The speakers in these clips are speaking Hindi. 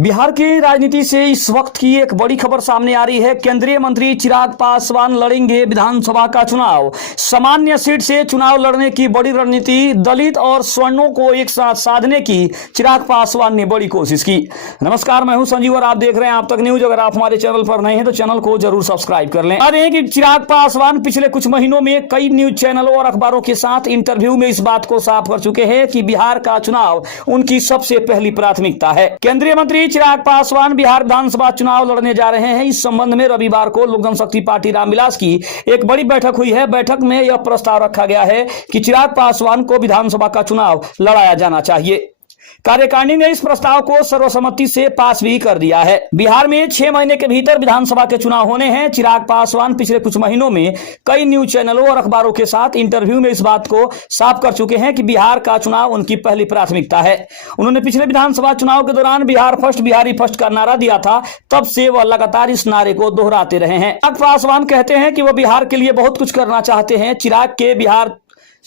बिहार की राजनीति से इस वक्त की एक बड़ी खबर सामने आ रही है। केंद्रीय मंत्री चिराग पासवान लड़ेंगे विधानसभा का चुनाव। सामान्य सीट से चुनाव लड़ने की बड़ी रणनीति, दलित और सवर्णों को एक साथ साधने की चिराग पासवान ने बड़ी कोशिश की। नमस्कार, मैं हूं संजीव और आप देख रहे हैं आप तक न्यूज। अगर आप हमारे चैनल पर नए हैं तो चैनल को जरूर सब्सक्राइब कर लें। बता दें कि चिराग पासवान पिछले कुछ महीनों में कई न्यूज चैनलों और अखबारों के साथ इंटरव्यू में इस बात को साफ कर चुके हैं कि बिहार का चुनाव उनकी सबसे पहली प्राथमिकता है। केंद्रीय मंत्री चिराग पासवान बिहार विधानसभा चुनाव लड़ने जा रहे हैं। इस संबंध में रविवार को लोक जनशक्ति पार्टी रामविलास की एक बड़ी बैठक हुई है। बैठक में यह प्रस्ताव रखा गया है कि चिराग पासवान को विधानसभा का चुनाव लड़ाया जाना चाहिए। कार्यकारिणी ने इस प्रस्ताव को सर्वसम्मति से पास भी कर दिया है। बिहार में 6 महीने के भीतर विधानसभा के चुनाव होने हैं। चिराग पासवान पिछले कुछ महीनों में कई न्यूज चैनलों और अखबारों के साथ इंटरव्यू में इस बात को साफ कर चुके हैं कि बिहार का चुनाव उनकी पहली प्राथमिकता है। उन्होंने पिछले विधानसभा चुनाव के दौरान बिहार फर्स्ट, बिहारी फर्स्ट का नारा दिया था। तब से वह लगातार इस नारे को दोहराते रहे हैं। चिराग पासवान कहते हैं कि वह बिहार के लिए बहुत कुछ करना चाहते हैं। चिराग के बिहार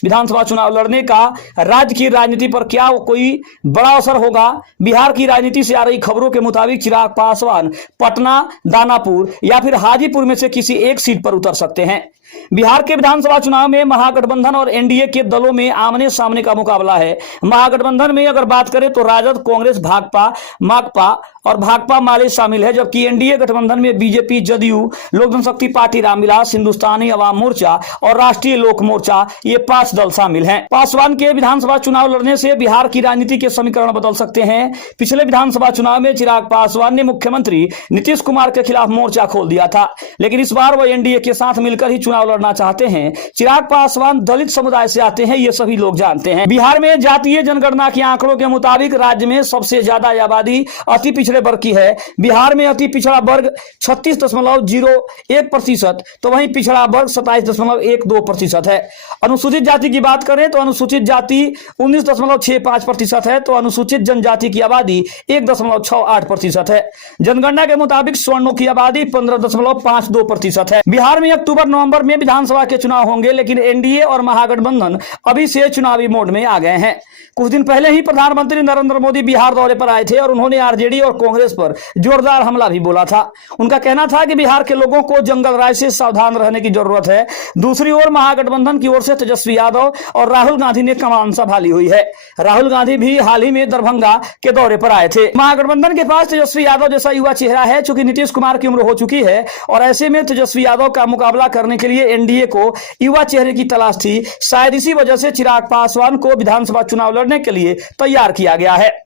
विधानसभा चुनाव लड़ने का राज्य की राजनीति पर क्या कोई बड़ा असर होगा? बिहार की राजनीति से आ रही खबरों के मुताबिक चिराग पासवान पटना, दानापुर या फिर हाजीपुर में से किसी एक सीट पर उतर सकते हैं। बिहार के विधानसभा चुनाव में महागठबंधन और एनडीए के दलों में आमने सामने का मुकाबला है। महागठबंधन में अगर बात करें तो राजद, कांग्रेस, भाकपा, माकपा और भाकपा माले शामिल है, जबकि एनडीए गठबंधन में बीजेपी, जदयू, लोक जनशक्ति पार्टी रामविलास, हिंदुस्तानी अवाम मोर्चा और राष्ट्रीय लोक मोर्चा, ये 5 दल शामिल हैं। पासवान के विधानसभा चुनाव लड़ने से बिहार की राजनीति के समीकरण बदल सकते हैं। पिछले विधानसभा चुनाव में चिराग पासवान ने मुख्यमंत्री नीतीश कुमार के खिलाफ मोर्चा खोल दिया था, लेकिन इस बार वह एनडीए के साथ मिलकर ही चुनाव लड़ना चाहते हैं। चिराग पासवान दलित समुदाय से आते हैं, ये सभी लोग जानते हैं। बिहार में जातीय जनगणना के आंकड़ों के मुताबिक राज्य में सबसे ज्यादा आबादी अति पिछड़े वर्ग की है। बिहार में अति पिछड़ा वर्ग 36.01%, तो वहीं पिछड़ा वर्ग 27.12% है। अनुसूचित जाति की बात करें तो अनुसूचित जाति 19.65% है, तो अनुसूचित जनजाति की आबादी 1.68% है। जनगणना के मुताबिक सवर्णों की आबादी 15.52% है। बिहार में अक्टूबर-नवंबर में विधानसभा के चुनाव होंगे, लेकिन एनडीए और महागठबंधन अभी से चुनावी मोड में आ गए हैं। कुछ दिन पहले ही प्रधानमंत्री नरेंद्र मोदी बिहार दौरे पर आए थे और उन्होंने आरजेडी और कांग्रेस पर जोरदार हमला भी बोला था। उनका कहना था कि बिहार के लोगों को जंगल राज से सावधान रहने की जरूरत है। दूसरी ओर महागठबंधन की ओर से तेजस्वी यादव और राहुल गांधी ने कमान संभाली हुई है। राहुल गांधी भी हाल ही में दरभंगा के दौरे पर आए थे। महागठबंधन के पास तेजस्वी यादव जैसा युवा चेहरा है। चूंकि नीतीश कुमार की उम्र हो चुकी है और ऐसे में तेजस्वी यादव का मुकाबला करने के लिए एनडीए को युवा चेहरे की तलाश थी। शायद इसी वजह से चिराग पासवान को विधानसभा चुनाव लड़ने के लिए तैयार किया गया है।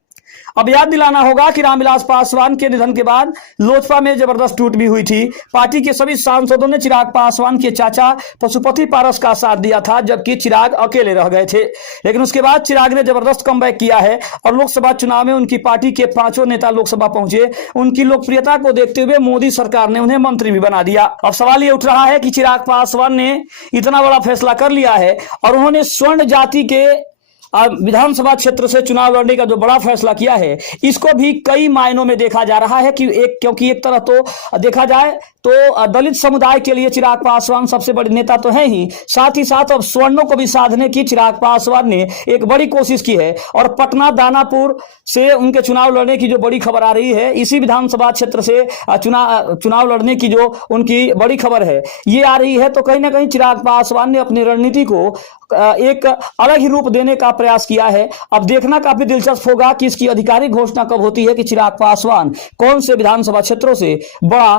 अब याद दिलाना होगा कि रामविलास पासवान के निधन के बाद लोजपा में जबरदस्त टूट भी हुई थी। पार्टी के सभी सांसदों ने चिराग पासवान के चाचा पशुपति पारस का साथ दिया था, जबकि चिराग अकेले रह गए थे। लेकिन उसके बाद चिराग ने जबरदस्त कमबैक किया है और लोकसभा चुनाव में उनकी पार्टी के 5 नेता लोकसभा पहुंचे। उनकी लोकप्रियता को देखते हुए मोदी सरकार ने उन्हें मंत्री भी बना दिया। अब सवाल ये उठ रहा है कि चिराग पासवान ने इतना बड़ा फैसला कर लिया है और उन्होंने स्वर्ण जाति के विधानसभा क्षेत्र से चुनाव लड़ने का जो बड़ा फैसला किया है, इसको भी कई मायनों में देखा जा रहा है कि क्योंकि एक तरह तो देखा जाए तो दलित समुदाय के लिए चिराग पासवान सबसे बड़े नेता तो हैं ही, साथ ही साथ अब सवर्णों को भी साधने की चिराग पासवान ने एक बड़ी कोशिश की है। और पटना, दानापुर से उनके चुनाव लड़ने की जो बड़ी खबर आ रही है, इसी विधानसभा क्षेत्र से चुनाव लड़ने की जो उनकी बड़ी खबर है ये आ रही है, तो कहीं ना कहीं चिराग पासवान ने अपनी रणनीति को एक अलग ही रूप देने का प्रयास किया है। अब देखना काफी दिलचस्प होगा कि इसकी आधिकारिक घोषणा कब होती है कि चिराग पासवान कौन से विधानसभा क्षेत्रों से बड़ा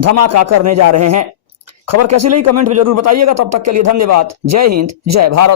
धमाका करने जा रहे हैं। खबर कैसी लगी कमेंट में जरूर बताइएगा। तब तक के लिए धन्यवाद। जय हिंद, जय भारत।